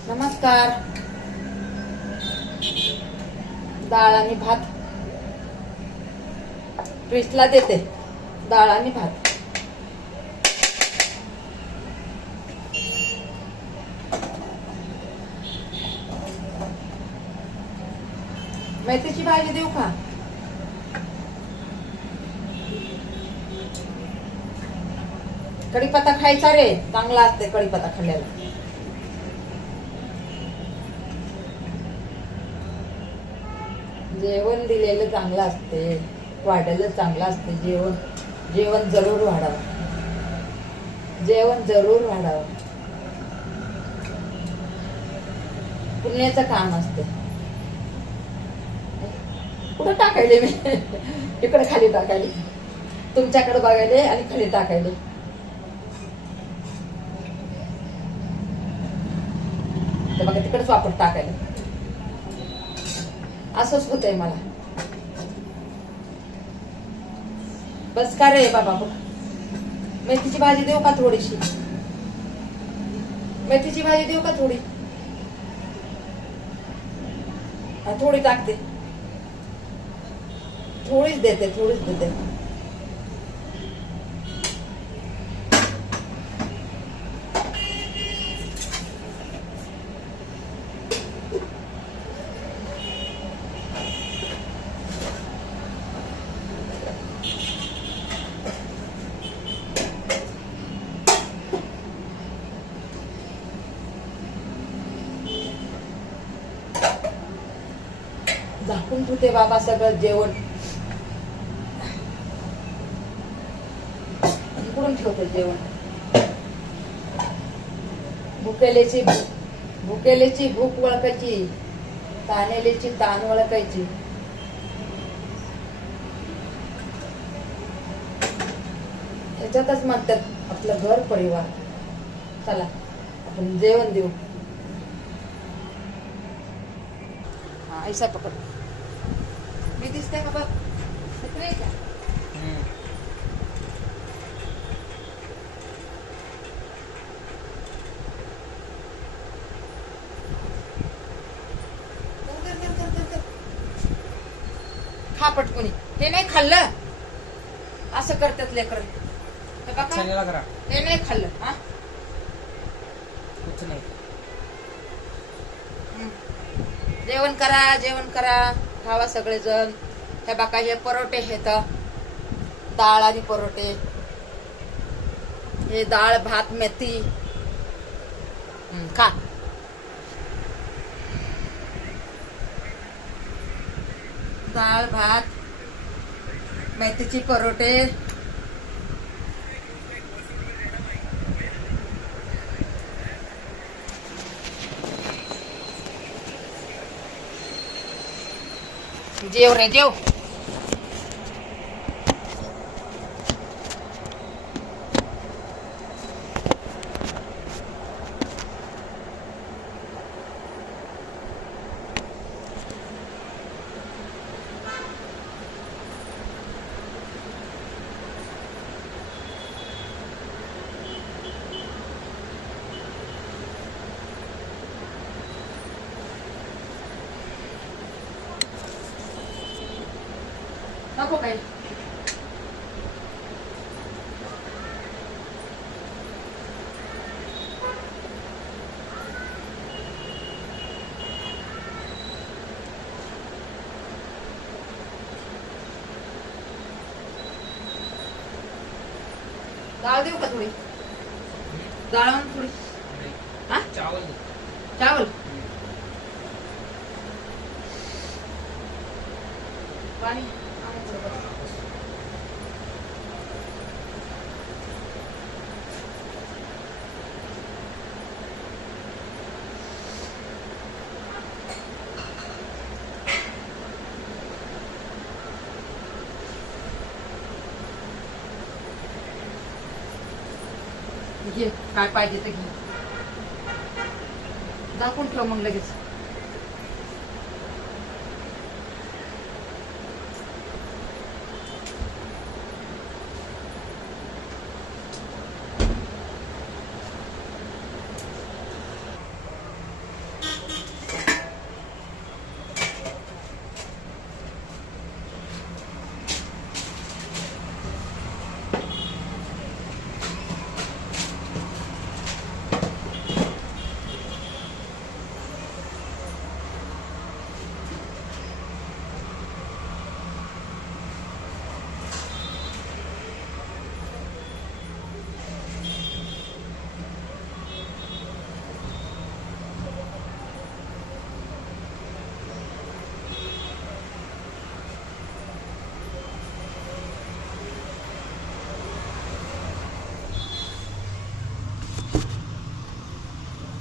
नमस्कार. डाळ आणि भात क्रिसला देते. डाळ आणि भात. मेथीची भाजी देऊ का? कढीपत्ता खायचा रे, चांगला असते कढीपत्ता खाल्ल्याला. जेवण दिलेलं चांगलं असते, वाढलेलं चांगलं असते. जेवण जेवण जरूर वाढावं. जेवण जरूर वाढावं. पुण्याचं काम असते. कुठं टाकायले मी? इकडे खाली टाकायले, तुमच्याकडे बघायले आणि खाली टाकायले. बघा तिकडेच वापर टाकायला. असंच होतंय मला. बस का रे बाबा. मेथीची भाजी देऊ का थोडीशी? मेथीची भाजी देऊ का थोडी? थोडी टाकते. थोडीच देते. झाकून ठेवते बाबा सगळं जेवण. इकडून ठेवते जेवण. भुकेलेची भूक ओळखायची, ताणेलेची ताण ओळखायची. त्याच्यातच म्हणतात आपलं घर परिवार. चला आपण जेवण देऊ. ऐसा पकड. मी दिसते का बघ? का खा पटकुनी. हे नाही खाल्लं असं करतात लेकर. हे नाही खाल्लं. हा कुछ नाही. जेवण करा. खावा सगळेजण. हे बघा हे परोठे आहेत. डाळ आणि परोठे. हे डाळ भात मेथी. खा. डाळ भात मेथीची परोठे. जेव रे जेव. नको काही. डाळ देऊ का थोडी? डाळ थोडी. हा चावल. पाणी. घे काय पाहिजे ते घे. दाखवून ठेव मग लगेच.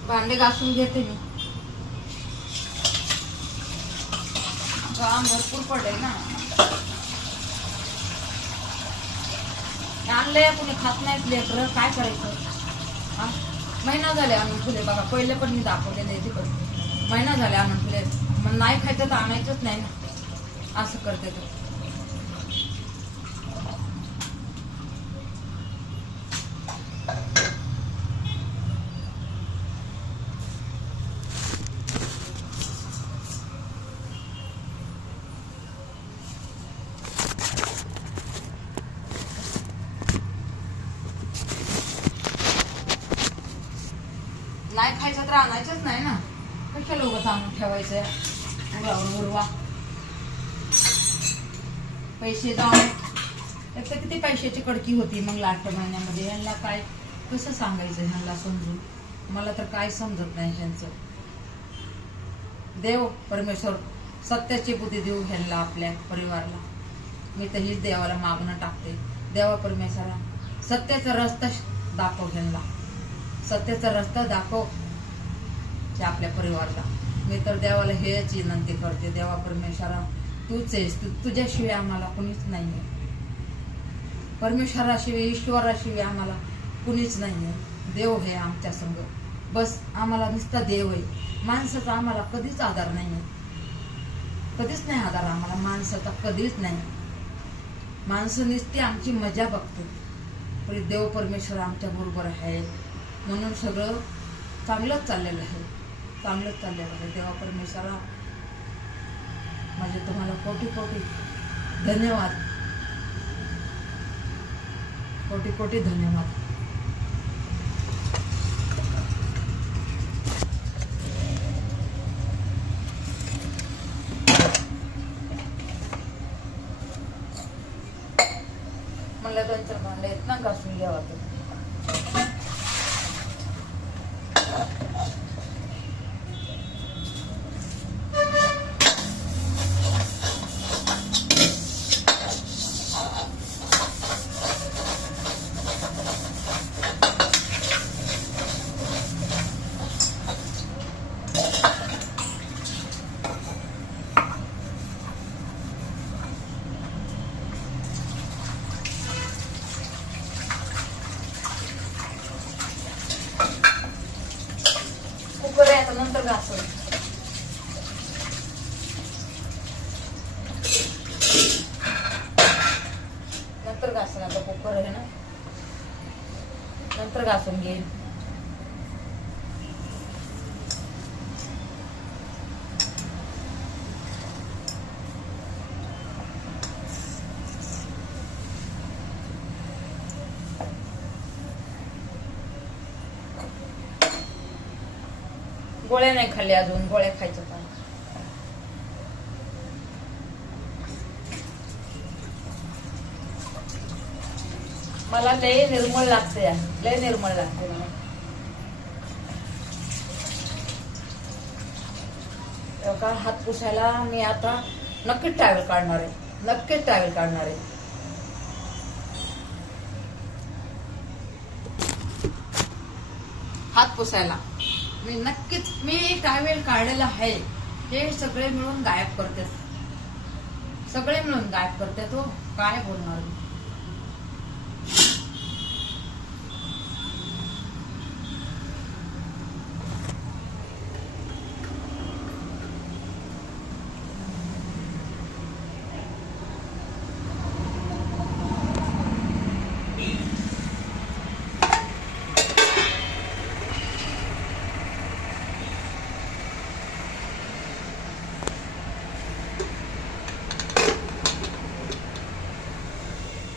भांडे घासून घेते मी. काम भरपूर पडे ना. आणलंय कोणी खात नाहीत लेकरं, काय करायचं. हा महिना झाले आणून फुले बघा. पहिले पण मी दाखवलेले तिकडे. महिना झाले आणून फुले. मग नाही खायचं तर आणायचंच नाही ना. असं करते तर नाही खायचं तर आणायचंच नाही ना. कशाला उगाच आणून ठेवायचं. उरवा पैसे जाऊन एक तर किती पैशाची कडकी होती मग लास्ट महिन्यामध्ये. ह्यांना काय कसं सांगायचं ह्यांना समजून. मला तर काय समजत नाही ह्यांचं. देव परमेश्वर सत्याची बुद्धी देऊ ह्यांना, आपल्या परिवाराला. मी तर हीच देवाला मागणं टाकते. देवा परमेश्वरा सत्याचा रस्ता दाखव ह्यांना. सत्याचा रस्ता दाखव आपल्या परिवाराला. मी तर देवाला हेच विनंती करते. देवा परमेश्वरा तूच आहेस. तुझ्याशिवाय आम्हाला कुणीच नाहीये. परमेश्वराशिवाय ईश्वराशिवाय आम्हाला कुणीच नाहीये. देव हे आमच्या संग. बस आम्हाला नुसता देव आहे. माणसाचा आम्हाला कधीच आधार नाहीये. कधीच नाही आधार आम्हाला माणसाचा, कधीच नाही. माणसं नुसती आमची मजा बघते. तरी देव परमेश्वर आमच्या बरोबर आहे. म्हणून सगळं चांगलंच चाललेलं आहे. चांगलंच चाललेलं आहे. देवा परमेश्वरा माझे तुम्हाला कोटी कोटी धन्यवाद. कोटी कोटी धन्यवाद. मला 2-4 भांडे आहेत ना, घासून घ्यावा. कुकर आहे आता, नंतर घासून. नंतर घासून. आता कुकर आहे ना, नंतर घासून घेईन. गोळ्या नाही खाल्ल्या अजून. गोळ्या खायचं पण. मला लय निर्मळ लागते. लय निर्मळ लागते मला. एवढा हात पुसायला मी आता नक्कीच टावेल काढणार आहे. नक्कीच टावेल काढणार आहे. हात पुसायला मी टावेल काढलेला आहे. हे सगळे मिळून गायब करते. सगळे मिळून गायब करते. तो काय बोलणार.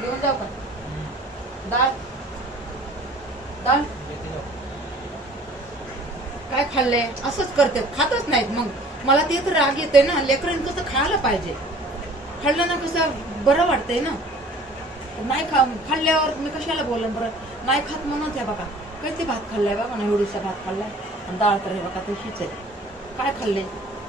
घेऊन जाऊ का? डाळ डाळ काय खाल्लंय असंच करते, खातच नाहीत. मग मला ते तर राग येतोय ना, लेकरांनी कसं खायला पाहिजे, खाल्लं ना कसं बरं वाटतंय ना. नाही खाल्ल्यावर मी कशाला बोलन बरं, नाही खात म्हणूनच आहे बघा. किती भात खाल्लाय बघा ना, एवढीसा भात खाल्लाय आणि डाळ तर हे बघा तशीच आहे. काय खाल्लंय